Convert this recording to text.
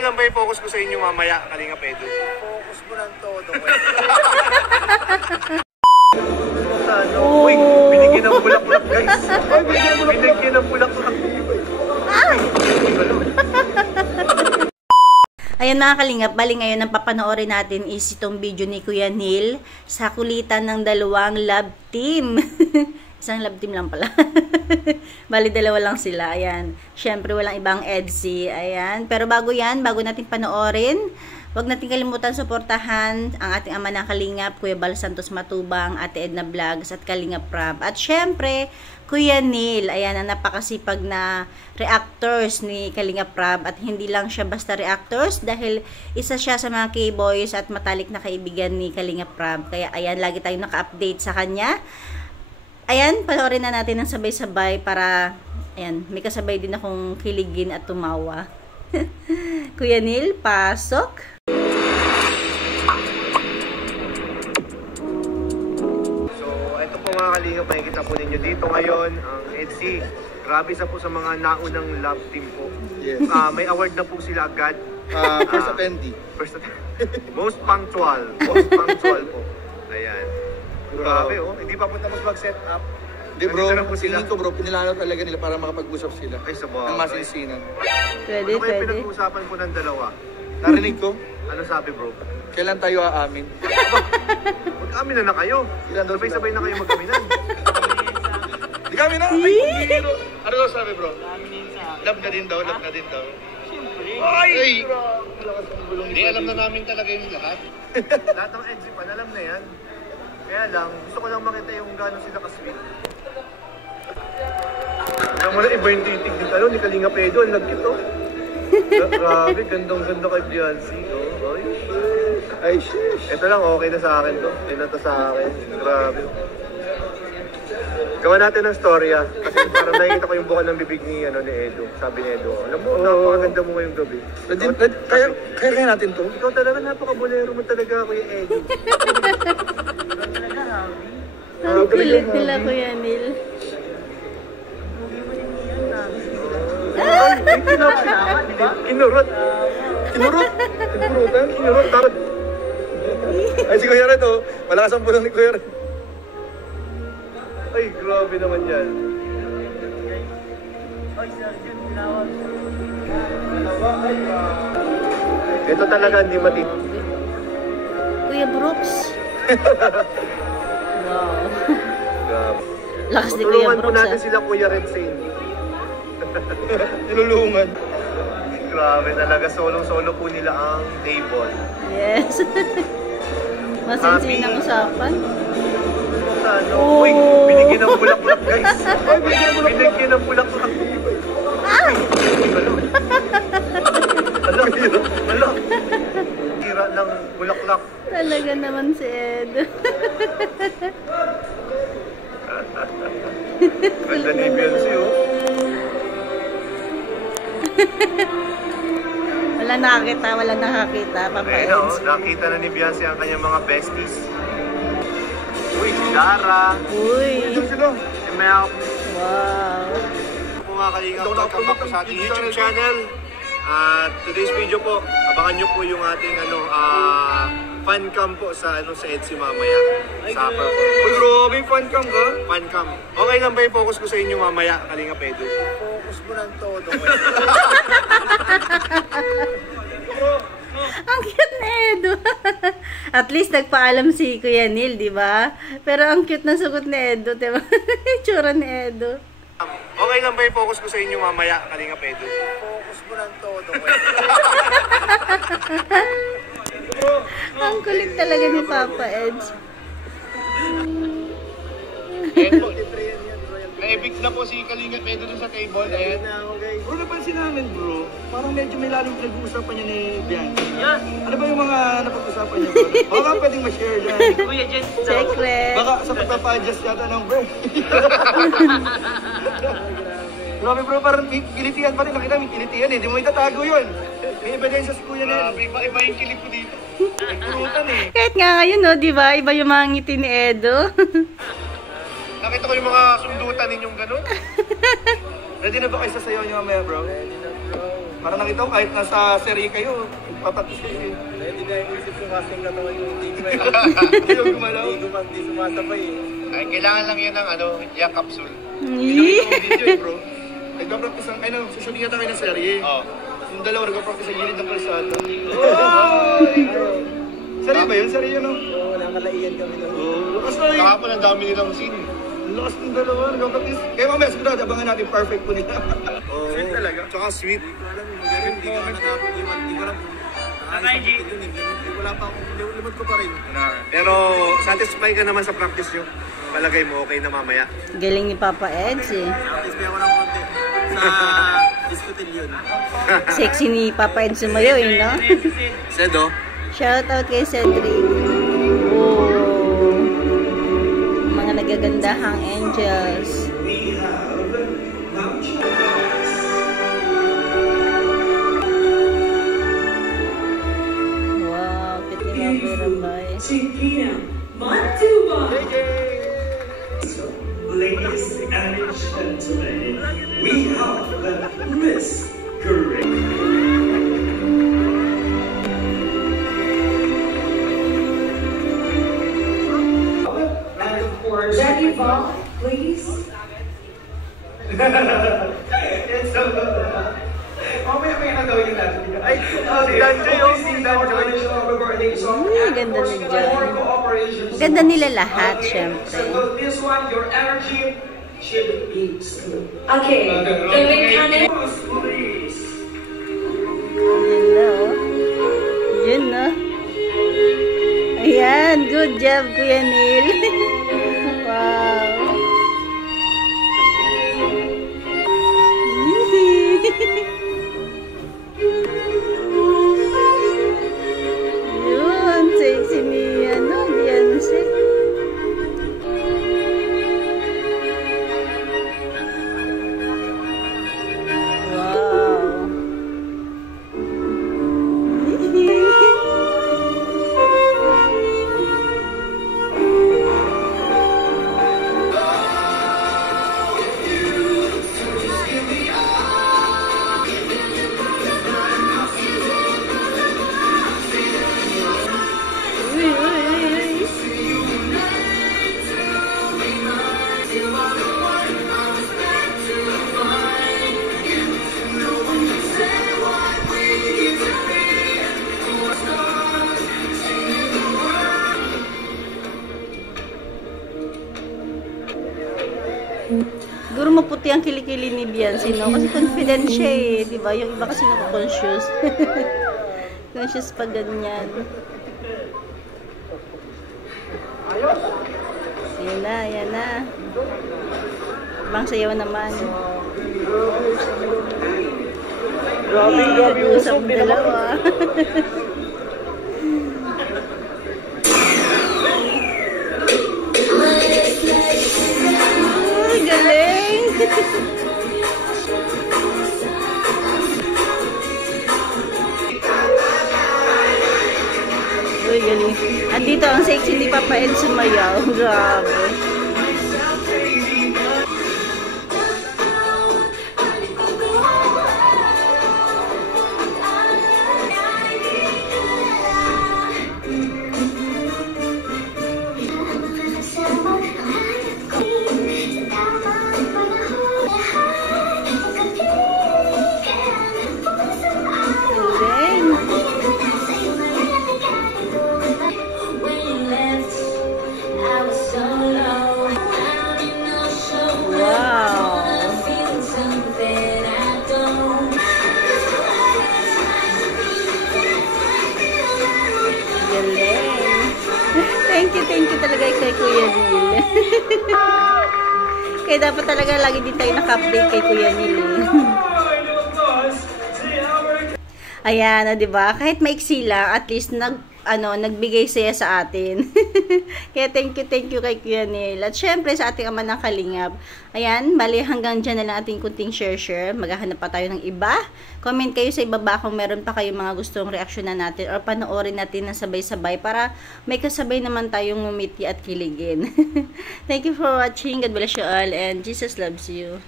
Okay lang ba i-focus ko sa inyo mamaya, Kalinga Pedro? Focus mo lang todo. Uy, binigyan ng bulaklak guys. Binigyan ng bulaklak. Ayan mga kalingap, bali ngayon ang papanoorin natin is itong video ni Kuya Neil sa kulitan ng dalawang love team. Isang love team lang pala. Bali dalawa lang sila. Ayan. Syempre walang ibang EDC. Ayan. Pero bago yan, bago natin panoorin, huwag natin kalimutan suportahan ang ating ama ng Kalingap, Kuya Bal Santos Matubang, Ate Edna Vlogs at Kalingap Prab. At syempre, Kuya Neil, ayan, ang napakasipag na reactors ni Kalingap Prab. At hindi lang siya basta reactors dahil isa siya sa mga K-boys at matalik na kaibigan ni Kalingap Prab. Kaya ayan, lagi tayong naka-update sa kanya. Ayan, panoorin na natin ng sabay-sabay para, ayan, may kasabay din akong kiligin at tumawa. Kuya Neil, pasok! So, ito po mga kalingap, makikita po ninyo dito ngayon, ang EDC. Grabe sa po sa mga naunang love team po. Yes. May award na po sila agad. First attendee. Most punctual. Most punctual po. Ayan. Grabe oh, hindi pa po tapos mag-set up. Hindi bro, sila ko bro, pinilalo talaga nila para makapag-usap sila. Ay, sabagay. Ang masinsinan. Pwede, ano kaya pwede. pinag-uusapan po ng dalawa? Narinig ko, Ano sabi bro? kailan tayo aamin? Mag-amin na kayo. Ilan daw sila? Sabay-sabay na kayo mag-aminan. Di kami na! Ay, biro! Ano daw sabi bro? Love na din daw, love na din daw. Siyempre. Ay! Hindi, alam na namin talaga yung lahat. Lahat ng EDC pa, alam na yan. Kaya lang, gusto ko lang makita yung gano'n sila ka-sweet. Alam mo na, iba yung titig dito. Ano, ni Kalinga Pedro, ang nag-kit oh. Grabe, gandang-ganda kay Beyonce. Oh. Ay, shish! Ito lang, okay na sa akin to. Ito sa akin. Grabe. Gawa natin ng storya. Kasi parang nakikita ko yung buka ng bibig ni Edo. Sabi ni Edo, alam mo, napakaganda mo ngayong gabi. Kaya natin to? Ikaw talaga, napaka-bolero mo talaga, Kuya Edo. Ang kulit nila, Kuya Neil. Ay, kinurot. Kinurot. Takot. Ay, si Kuya Red oh. Malakas ang pulang ni Kuya Red. Ay, grabe naman yan. Ito talaga hindi matip. Kuya Brooks. Wow. Grabe. Lakas ni Kuya Tutulungan po Brooks, natin sila, Kuya Red Saint. Tinulungan. Grabe talaga, solong-solo po nila ang table. Yes. Masinsin ang usapan. Ano? Uy, binigyan ng bulaklak guys. Binigyan ng bulaklak. Hala. Tira ng bulaklak. Talaga naman si Ed. Ganda ni Beyonce oh. Wala nakakita. Ayun oh, nakita na ni Beyonce ang kanyang mga besties. Uy, si Dara. Uy. Si Mel. Wow. Po mga kalingap, welcome back po sa ating YouTube channel. At today's video po, abangan nyo po yung ating fan cam po sa EDC mamaya. Sa performance. Uy, grabe, fan cam ka? Fan cam. Okay lang ba i-focus ko sa inyo mamaya, Kalinga Pedro? Focus mo lang todo. Ang cute na Edo. At least nagpaalam si Kuya Neil, di ba? Pero ang cute na sagot ni Edo, di ba? Tsura ni Edo. Okay lang ba i-focus ko sa inyo mamaya, Kalinga Pedro? Focus mo lang todo. Ang kulit talaga ni Papa Edge. Na-evict na po si Kalinga Pedro dun sa table. Ayan na ako guys. Bro, napansin namin bro, parang medyo may lalim pinag-uusapan niya ni Bianca. Yan. Ano ba yung mga napag-usapan niya bro? Baka pwedeng ma-share dyan. Kuya Jen, Secret. Baka sa pagpapa-adjust yata ng bro. Grabe bro, parang may kilitian pa rin. Nakita may kilitian eh. Di mo itatago yun. May ebidensya si Kuya Nel. Iba yung kilip ko dito. Kurutan eh. Kahit nga ngayon, no, di ba? Iba yung mga ngiti ni Edo. Nakita ko yung mga sundutan ninyong gano'n. Ready na ba kayo sa sayaw niyo mamaya bro? Para nakita ko kahit nasa serye kayo, nagpapractice kayo eh. Hindi na yung isip ko kasi yung katawan yung hindi gumalaw. Hindi yung gumalaw. Hindi sumasabay eh. Ay, kailangan lang yun ng yak capsule. Pinakita ko video eh bro. Nagpapractice ang, ay susunod yata kayo ng serye. Oo. Yung dalawa nagpapractice sa gilid ng kalsada. Serye ba yun? Serye yun no? Oo, nakalaiyan kami na. Lakas na yun. Kahapon ang dami nilang scene. Lakas ng dalawa, nagpapractice. Kaya mamaya sigurado, abangan natin perfect po nila. Sweet talaga. Tsaka sweet. Hindi ko alam yung magaling. Hindi ko natapos. Hindi ko alam. Wala pa akong limot ko pa rin. Pero satisfy ka naman sa practice nyo. Palagay mo okay na mamaya. Galing ni Papa Eds eh. Satisfy ako ng konti. Sa diskutin yun. Sexy ni Papa Eds sumayo eh, no? Sedo? Shoutout kay Cedric. Oh. Mga nagagandahang angels. Wow, cute ni Mami Rabay. Chiquita Mantuba. So, ladies and gentlemen, we have Miss Great. And of course, Jackie Val, please. Mamaya may nagawin natin. Ay, Danjoy yung si Danjoy. Ganda ni John. Ganda nila lahat, syempre. So this one, your energy should be smooth. Okay, gawin ka na. Please. Yun na, oh. Yun na. Ayan, good job, Kuya Neil. Wow. Yun, sexy ni, Beyonce. Wow. Uy, uy, uy, uy. Siguro maputi ang kilikili ni Beyonce, no? Kasi confident siya eh, di ba? Yung iba kasi nako-conscious. Conscious pa ganyan. Yan na, yan na. Ibang sayaw naman. Grabe, usap dalawa. Uy, galing! Uy, galing. Andito ang sexy ni Papa Ed sumayaw. Grabe. Thank you talaga kay Kuya Neil. Kaya dapat talaga lagi din tayo naka-update kay Kuya Neil. Ayan, di ba? Kahit maiksi lang, at least nagbigay siya sa atin. Kaya thank you kay Kuya Neil. At syempre sa ating ama ng Kalingap. Ayan, bali hanggang dyan na lang ating kunting share. Maghahanap pa tayo ng iba. Comment kayo sa ibaba kung meron pa kayong mga gustong reaksyonan natin or panoorin natin na sabay-sabay para may kasabay naman tayong ngumiti at kiligin. Thank you for watching. God bless you all and Jesus loves you.